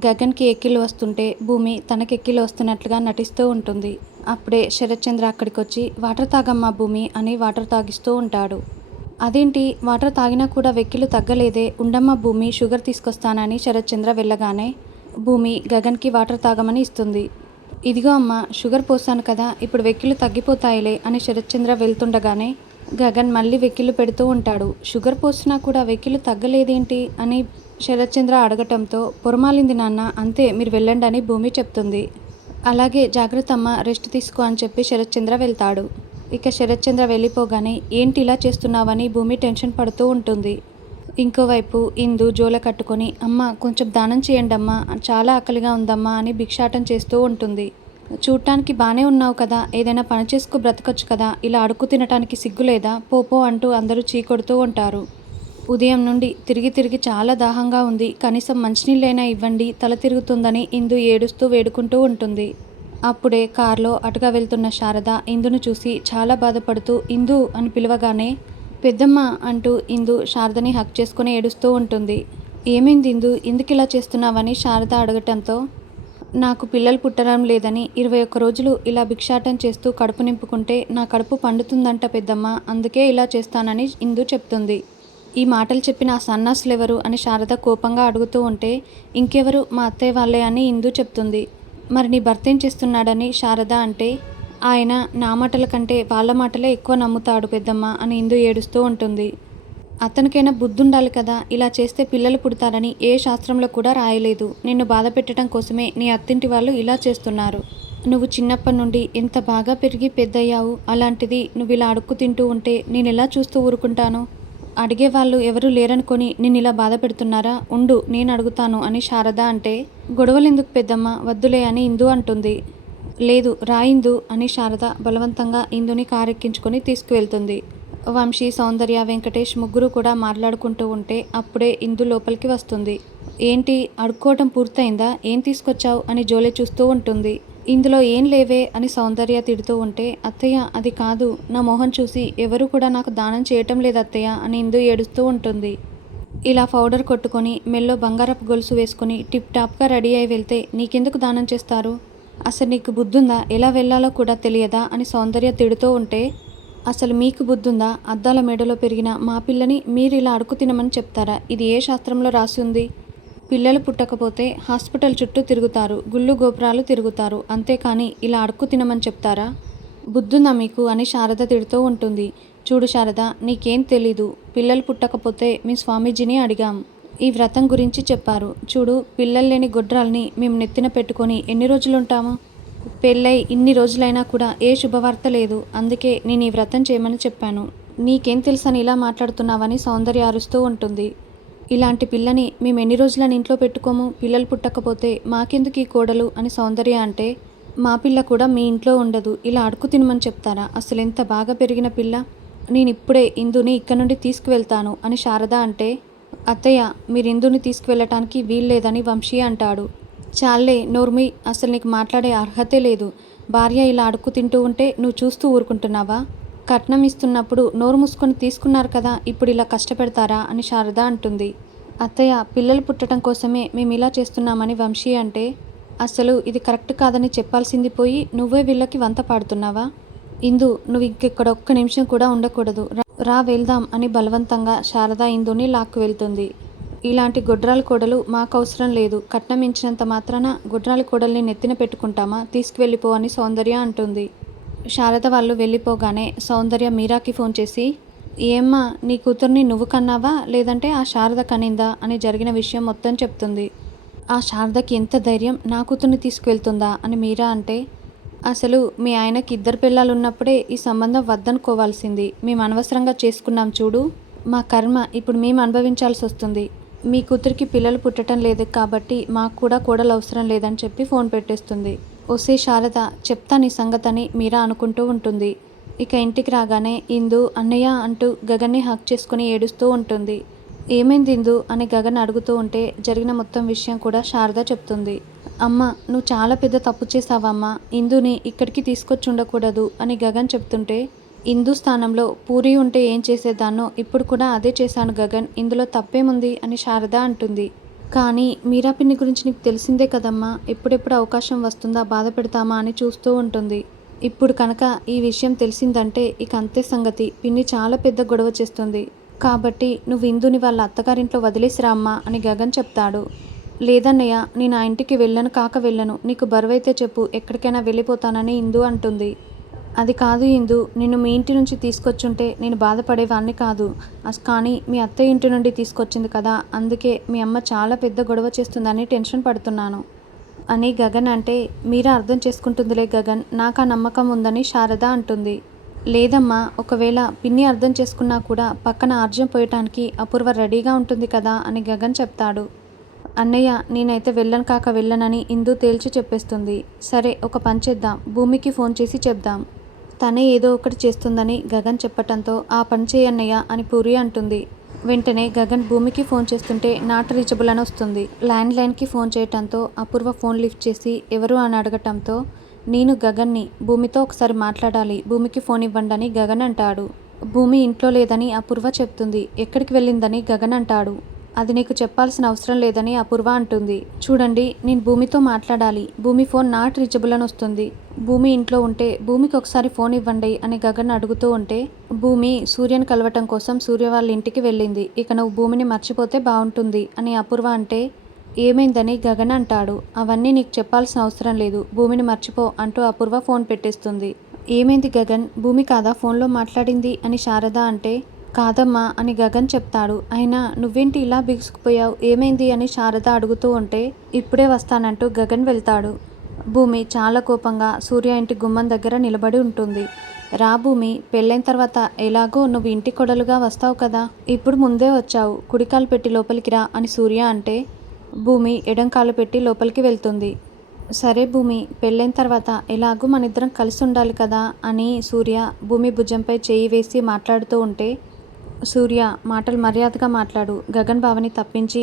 గగన్‌కి ఎక్కిళ్ళు వస్తుంటే భూమి తనకెక్కిళ్ళు వస్తున్నట్లుగా నటిస్తూ ఉంటుంది. అప్పుడే శరత్చంద్ర అక్కడికొచ్చి "వాటర్ తాగమ్మా భూమి" అని వాటర్ తాగిస్తూ ఉంటాడు. "అదేంటి వాటర్ తాగినా కూడా వెక్కిళ్ళు తగ్గలేదే, ఉండమ్మా భూమి షుగర్ తీసుకొస్తానని" శరత్చంద్ర వెళ్ళగానే భూమి గగన్‌కి వాటర్ తాగమని ఇస్తుంది. "ఇదిగో అమ్మా షుగర్ పోసాను కదా, ఇప్పుడు వెక్కిళ్ళు తగ్గిపోతాయిలే" అని శరత్చంద్ర వెళ్తుండగానే గగన్ మళ్ళీ వెక్కిళ్ళు పెడుతూ ఉంటాడు. "షుగర్ పోసినా కూడా వెక్కిళ్ళు తగ్గలేదేంటి" అని శరత్చంద్ర అడగటంతో "పొరమాలింది నాన్న, అంతే మీరు వెళ్ళండి" అని భూమి చెప్తుంది. "అలాగే జాగ్రత్తమ్మ, రెస్ట్ తీసుకో" అని చెప్పి శరత్చంద్ర వెళ్తాడు. ఇక శరత్చంద్ర వెళ్ళిపోగానే "ఏంటి ఇలా చేస్తున్నావని" భూమి టెన్షన్ పడుతూ ఉంటుంది. ఇంకోవైపు ఇందు జోల కట్టుకొని "అమ్మ కొంచెం దానం చేయండమ్మా, చాలా ఆకలిగా ఉందమ్మా" అని భిక్షాటన చేస్తూ ఉంటుంది. "చూడటానికి బానే ఉన్నావు కదా, ఏదైనా పని చేసుకు బ్రతకొచ్చు కదా, ఇలా అడుక్కు తినటానికి సిగ్గులేదా, పో పో" అంటూ అందరూ చీకొడుతూ ఉంటారు. ఉదయం నుండి తిరిగి తిరిగి చాలా దాహంగా ఉంది, కనీసం మంచినీళ్ళైనా ఇవ్వండి, తల తిరుగుతుందని ఇందు ఏడుస్తూ వేడుకుంటూ ఉంటుంది. అప్పుడే కారులో అటుగా వెళ్తున్న శారద ఇందును చూసి చాలా బాధపడుతూ "ఇందు" అని పిలవగానే "పెద్దమ్మ" అంటూ ఇందు శారదని హగ్ చేసుకుని ఏడుస్తూ ఉంటుంది. "ఏమైంది ఇందు, ఎందుకిలా చేస్తున్నావని" శారద అడగటంతో "నాకు పిల్లలు పుట్టడం లేదని 21 రోజులు ఇలా భిక్షాటన చేస్తూ కడుపు నింపుకుంటే నా కడుపు పండుతుందంట పెద్దమ్మ, అందుకే ఇలా చేస్తానని" ఇందు చెప్తుంది. "ఈ మాటలు చెప్పిన ఆ సన్నాసులెవరు" అని శారద కోపంగా అడుగుతూ ఉంటే "ఇంకెవరు, మా అత్తయ్య వాళ్ళే" అని ఇందు చెప్తుంది. "మరి నీ భర్తేం చేస్తున్నాడని" శారద అంటే "ఆయన నా మాటల కంటే వాళ్ళ మాటలే ఎక్కువ నమ్ముతాడు పెద్దమ్మ" అని ఇందు ఏడుస్తూ ఉంటుంది. "అతనికైనా బుద్ధుండాలి కదా, ఇలా చేస్తే పిల్లలు పుడతారని ఏ శాస్త్రంలో కూడా రాయలేదు. నిన్ను బాధ పెట్టడం కోసమే నీ అత్తింటి వాళ్ళు ఇలా చేస్తున్నారు. నువ్వు చిన్నప్పటి నుండి ఎంత బాగా పెరిగి పెద్దయ్యావు, అలాంటిది నువ్విలా అడుక్కు తింటూ ఉంటే నేనెలా చూస్తూ ఊరుకుంటాను? అడిగేవాళ్ళు ఎవరూ లేరనుకొని నిన్నిలా బాధ పెడుతున్నారా? ఉండు, నేను అడుగుతాను" అని శారద అంటే "గొడవలెందుకు పెద్దమ్మ, వద్దులే" అని ఇందు అంటుంది. "లేదు రా ఇందు" అని శారద బలవంతంగా ఇందుని కారెక్కించుకొని తీసుకువెళ్తుంది. వంశీ, సౌందర్య, వెంకటేష్ ముగ్గురు కూడా మాట్లాడుకుంటూ ఉంటే అప్పుడే ఇందు లోపలికి వస్తుంది. "ఏంటి అడుక్కోవటం పూర్తయిందా, ఏం తీసుకొచ్చావు" అని జోలె చూస్తూ ఉంటుంది. "ఇందులో ఏం లేవే" అని సౌందర్య తిడుతూ ఉంటే "అత్తయ్య అది కాదు, నా మొహం చూసి ఎవరు కూడా నాకు దానం చేయటం లేదు అత్తయ్య" అని ఇందు ఏడుస్తూ ఉంటుంది. "ఇలా పౌడర్ కొట్టుకొని మెల్లో బంగారపు గొలుసు వేసుకొని టిప్ టాప్గా రెడీ అయి వెళ్తే నీకెందుకు దానం చేస్తారు? అసలు నీకు బుద్ధుందా, ఎలా వెళ్ళాలో కూడా తెలియదా" అని సౌందర్య తిడుతూ ఉంటే "అసలు మీకు బుద్ధుందా, అద్దాల మేడలో పెరిగిన మా పిల్లని మీరు ఇలా అడుక్కు తినమని చెప్తారా? ఇది ఏ శాస్త్రంలో రాసి ఉంది? పిల్లలు పుట్టకపోతే హాస్పిటల్ చుట్టూ తిరుగుతారు, గుళ్ళు గోపురాలు తిరుగుతారు, అంతేకాని ఇలా అడుక్కు తినమని చెప్తారా? బుద్ధుందా మీకు" అని శారద తిడుతూ ఉంటుంది. "చూడు శారద, నీకేం తెలీదు, పిల్లలు పుట్టకపోతే మీ స్వామీజీని అడిగాం, ఈ వ్రతం గురించి చెప్పారు. చూడు, పిల్లలు లేని గొడ్రాల్ని మేము నెత్తిన పెట్టుకొని ఎన్ని రోజులుంటాము? పెళ్ళై ఇన్ని రోజులైనా కూడా ఏ శుభవార్త లేదు, అందుకే నేను ఈ వ్రతం చేయమని చెప్పాను. నీకేం తెలుసని ఇలా మాట్లాడుతున్నావని" సౌందర్య అరుస్తూ ఉంటుంది. "ఇలాంటి పిల్లని మేము ఎన్ని రోజులని ఇంట్లో పెట్టుకోము, పిల్లలు పుట్టకపోతే మాకెందుకు ఈ కోడలు" అని సౌందర్య అంటే "మా పిల్ల కూడా మీ ఇంట్లో ఉండదు, ఇలా అడుక్కు తినమని చెప్తారా? అసలెంత బాగా పెరిగిన పిల్ల, నేనిప్పుడే ఇందుని ఇక్కడి నుండి తీసుకువెళ్తాను" అని శారద అంటే "అత్తయ్య, మీరు ఇందుని తీసుకువెళ్ళటానికి వీల్లేదని" వంశీ అంటాడు. "చాల్లే నోర్ముయ్, అసలు నీకు మాట్లాడే అర్హతే లేదు. భార్య ఇలా అడుక్కు తింటూ ఉంటే నువ్వు చూస్తూ ఊరుకుంటున్నావా? కట్నం ఇస్తున్నప్పుడు నోరు మూసుకొని తీసుకున్నారు కదా, ఇప్పుడు ఇలా కష్టపెడతారా" అని శారద అంటుంది. "అత్తయ్య, పిల్లలు పుట్టడం కోసమే మేము ఇలా చేస్తున్నామని" వంశీ అంటే "అసలు ఇది కరెక్ట్ కాదని చెప్పాల్సింది పోయి నువ్వే వీళ్ళకి వంత పాడుతున్నావా? ఇందు, నువ్వు ఇంకెక్కడ ఒక్క నిమిషం కూడా ఉండకూడదు, రా వెళ్దాం" అని బలవంతంగా శారద ఇందుని లాక్కు వెళ్తుంది. "ఇలాంటి గొడ్రాలి కోడలు మాకవసరం లేదు, కట్నం ఇచ్చినంత మాత్రాన గొడ్రాలి కోడల్ని నెత్తిన పెట్టుకుంటామా, తీసుకువెళ్ళిపో" అని సౌందర్య అంటుంది. శారద వాళ్ళు వెళ్ళిపోగానే సౌందర్య మీరాకి ఫోన్ చేసి "ఏమ్మా, నీ కూతుర్ని నువ్వు కన్నావా, లేదంటే ఆ శారద కనిందా" అని జరిగిన విషయం మొత్తం చెప్తుంది. "ఆ శారదకి ఎంత ధైర్యం, నా కూతుర్ని తీసుకువెళ్తుందా" అని మీరా అంటే "అసలు మీ ఆయనకి 2 పిల్లలున్నప్పుడే ఈ సంబంధం వద్దనుకోవాల్సింది, మేము అనవసరంగా చేసుకున్నాం చూడు, మా కర్మ ఇప్పుడు మేము అనుభవించాల్సి వస్తుంది. మీ కూతురికి పిల్లలు పుట్టడం లేదు కాబట్టి మాకు కూడా కోడలు అవసరం లేదని" చెప్పి ఫోన్ పెట్టేస్తుంది. "ఒసే శారద, చెప్తా నీ సంగతని" మీరా అనుకుంటూ ఉంటుంది. ఇక ఇంటికి రాగానే ఇందు "అన్నయ్య" అంటూ గగన్ని హగ్ చేసుకుని ఏడుస్తూ ఉంటుంది. "ఏమైంది ఇందు" అని గగన్ అడుగుతూ ఉంటే జరిగిన మొత్తం విషయం కూడా శారద చెప్తుంది. "అమ్మ, నువ్వు చాలా పెద్ద తప్పు చేశావమ్మా, ఇందుని ఇక్కడికి తీసుకొచ్చి ఉండకూడదు" అని గగన్ చెప్తుంటే "ఇందు స్థానంలో పూరి ఉంటే ఏం చేసేదాన్నో ఇప్పుడు కూడా అదే చేశాను గగన్, ఇందులో తప్పేముంది" అని శారద అంటుంది. కానీ మీరా పిన్ని గురించి నీకు తెలిసిందే కదమ్మా, ఎప్పుడెప్పుడు అవకాశం వస్తుందా బాధ పెడతామా అని చూస్తూ ఉంటుంది. ఇప్పుడు కనుక ఈ విషయం తెలిసిందంటే ఇక అంతే సంగతి. పిన్ని చాలా పెద్ద గొడవ చేస్తుంది. కాబట్టి నువ్వు ఇందుని వాళ్ళ అత్తగారింట్లో వదిలేసిరా అమ్మా అని గగన్ చెప్తాడు. లేదన్నయ్య, నేను ఆ ఇంటికి వెళ్ళను కాక వెళ్ళను. నీకు బరువైతే చెప్పు, ఎక్కడికైనా వెళ్ళిపోతానని ఇందు అంటుంది. అది కాదు ఇందు, నిన్ను మీ ఇంటి నుంచి తీసుకొచ్చుంటే నేను బాధపడేవాణ్ణి కాదు. కానీ మీ అత్తయ్య ఇంటి నుండి తీసుకొచ్చింది కదా, అందుకే మీ అమ్మ చాలా పెద్ద గొడవ చేస్తుందని టెన్షన్ పడుతున్నాను అని గగన్ అంటే, మీరా అర్థం చేసుకుంటుందిలే గగన్, నాకు ఆ నమ్మకం ఉందని శారద అంటుంది. లేదమ్మా, ఒకవేళ పిన్ని అర్థం చేసుకున్నా కూడా పక్కన ఆర్జ్యం పోయటానికి అపూర్వ రెడీగా ఉంటుంది కదా అని గగన్ చెప్తాడు. అన్నయ్య, నేనైతే వెళ్ళను కాక వెళ్ళనని ఇందు తేల్చి చెప్పేస్తుంది. సరే, ఒక పని చేద్దాం, భూమికి ఫోన్ చేసి చెప్దాం. తనే ఏదో ఒకటి చేస్తుందని గగన్ చెప్పటంతో ఆ పని చేయన్నయ్య అని పూరి అంటుంది. వెంటనే గగన్ భూమికి ఫోన్ చేస్తుంటే నాట్ రీచబుల్ అని వస్తుంది. ల్యాండ్లైన్కి ఫోన్ చేయటంతో అపూర్వ ఫోన్ లిఫ్ట్ చేసి ఎవరు అని అడగటంతో, నేను గగన్ని, భూమితో ఒకసారి మాట్లాడాలి, భూమికి ఫోన్ ఇవ్వండి అని గగన్ అంటాడు. భూమి ఇంట్లో లేదని అపూర్వ చెప్తుంది. ఎక్కడికి వెళ్ళిందని గగన్ అంటాడు. అది నీకు చెప్పాల్సిన అవసరం లేదని అపూర్వ అంటుంది. చూడండి, నేను భూమితో మాట్లాడాలి, భూమి ఫోన్ నాట్ రీచబుల్ అని వస్తుంది. భూమి ఇంట్లో ఉంటే భూమికి ఒకసారి ఫోన్ ఇవ్వండి అని గగన్ అడుగుతూ ఉంటే, భూమి సూర్యని కలవటం కోసం సూర్య వాళ్ళ ఇంటికి వెళ్ళింది, ఇక నువ్వు భూమిని మర్చిపోతే బాగుంటుంది అని అపూర్వ అంటే, ఏమైందని గగన్ అంటాడు. అవన్నీ నీకు చెప్పాల్సిన అవసరం లేదు, భూమిని మర్చిపో అంటూ అపూర్వ ఫోన్ పెట్టేస్తుంది. ఏమైంది గగన్, భూమి కాదా ఫోన్లో మాట్లాడింది అని శారద అంటే, కాదమ్మా అని గగన్ చెప్తాడు. అయినా నువ్వేంటి ఇలా బిగుసుకుపోయావు, ఏమైంది అని శారద అడుగుతూ ఉంటే, ఇప్పుడే వస్తానంటూ గగన్ వెళ్తాడు. భూమి చాలా కోపంగా సూర్య ఇంటి గుమ్మం దగ్గర నిలబడి ఉంటుంది. రా భూమి, పెళ్ళైన తర్వాత ఎలాగో నువ్వు ఇంటి కొడలుగా వస్తావు కదా, ఇప్పుడు ముందే వచ్చావు, కుడికాలు పెట్టి లోపలికి రా అని సూర్య అంటే, భూమి ఎడంకాలు పెట్టి లోపలికి వెళ్తుంది. సరే భూమి, పెళ్ళైన తర్వాత ఎలాగూ మనిద్దరం కలిసి ఉండాలి కదా అని సూర్య భూమి భుజంపై చేయి వేసి మాట్లాడుతూ ఉంటే, సూర్య, మాటలు మర్యాదగా మాట్లాడు, గగన్ బావని తప్పించి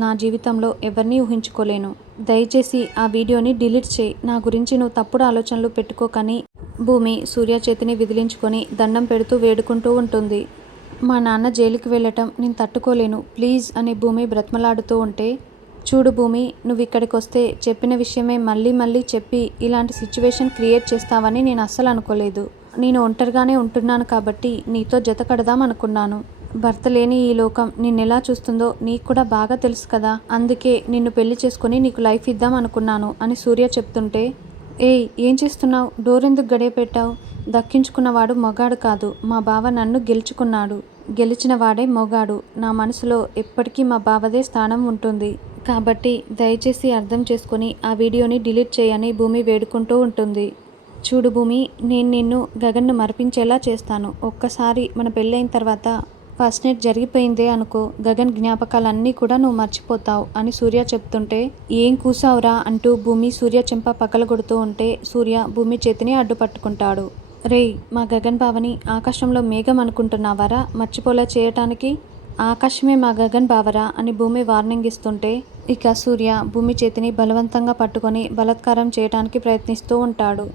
నా జీవితంలో ఎవరినీ ఊహించుకోలేను. దయచేసి ఆ వీడియోని డిలీట్ చేయి, నా గురించి నువ్వు తప్పుడు ఆలోచనలు పెట్టుకోకని భూమి సూర్య చేతిని విదిలించుకొని దండం పెడుతూ వేడుకుంటూ ఉంటుంది. మా నాన్న జైలుకి వెళ్ళటం నేను తట్టుకోలేను, ప్లీజ్ అని భూమి బ్రతిమలాడుతూ ఉంటే, చూడు భూమి, నువ్వు ఇక్కడికి వస్తే చెప్పిన విషయమే మళ్ళీ మళ్ళీ చెప్పి ఇలాంటి సిచ్యువేషన్ క్రియేట్ చేస్తావని నేను అస్సలు అనుకోలేదు. నేను ఒంటరిగానే ఉంటున్నాను కాబట్టి నీతో జత కడదాం అనుకున్నాను. భర్త లేని ఈ లోకం నిన్నెలా చూస్తుందో నీకు కూడా బాగా తెలుసు కదా, అందుకే నిన్ను పెళ్లి చేసుకుని నీకు లైఫ్ ఇద్దాం అనుకున్నాను అని సూర్య చెప్తుంటే, ఏయ్ ఏం చేస్తున్నావు, డోర్ ఎందుకు గడియ పెట్టావు, దక్కించుకున్నవాడు మొగాడు కాదు, మా బావ నన్ను గెలుచుకున్నాడు, గెలిచిన వాడే మొగాడు, నా మనసులో ఎప్పటికీ మా బావదే స్థానం ఉంటుంది, కాబట్టి దయచేసి అర్థం చేసుకొని ఆ వీడియోని డిలీట్ చేయని భూమి వేడుకుంటూ ఉంటుంది. చూడు భూమి, నేను నిన్ను గగన్ను మరిపించేలా చేస్తాను. ఒక్కసారి మన పెళ్ళైన తర్వాత ఫస్ట్ నైట్ జరిగిపోయిందే అనుకో, గగన్ జ్ఞాపకాలన్నీ కూడా నువ్వు మర్చిపోతావు అని సూర్య చెప్తుంటే, ఏం కూసావురా అంటూ భూమి సూర్య చెంప పగలగొడుతూ ఉంటే సూర్య భూమి చేతిని అడ్డుపట్టుకుంటాడు. రేయ్, మా గగన్ బావని ఆకాశంలో మేఘం అనుకుంటున్నావారా మర్చిపోలే చేయటానికి, ఆకాశమే మా గగన్ బావరా అని భూమి వార్నింగ్ ఇస్తుంటే, ఇక సూర్య భూమి చేతిని బలవంతంగా పట్టుకొని బలాత్కారం చేయడానికి ప్రయత్నిస్తూ ఉంటాడు.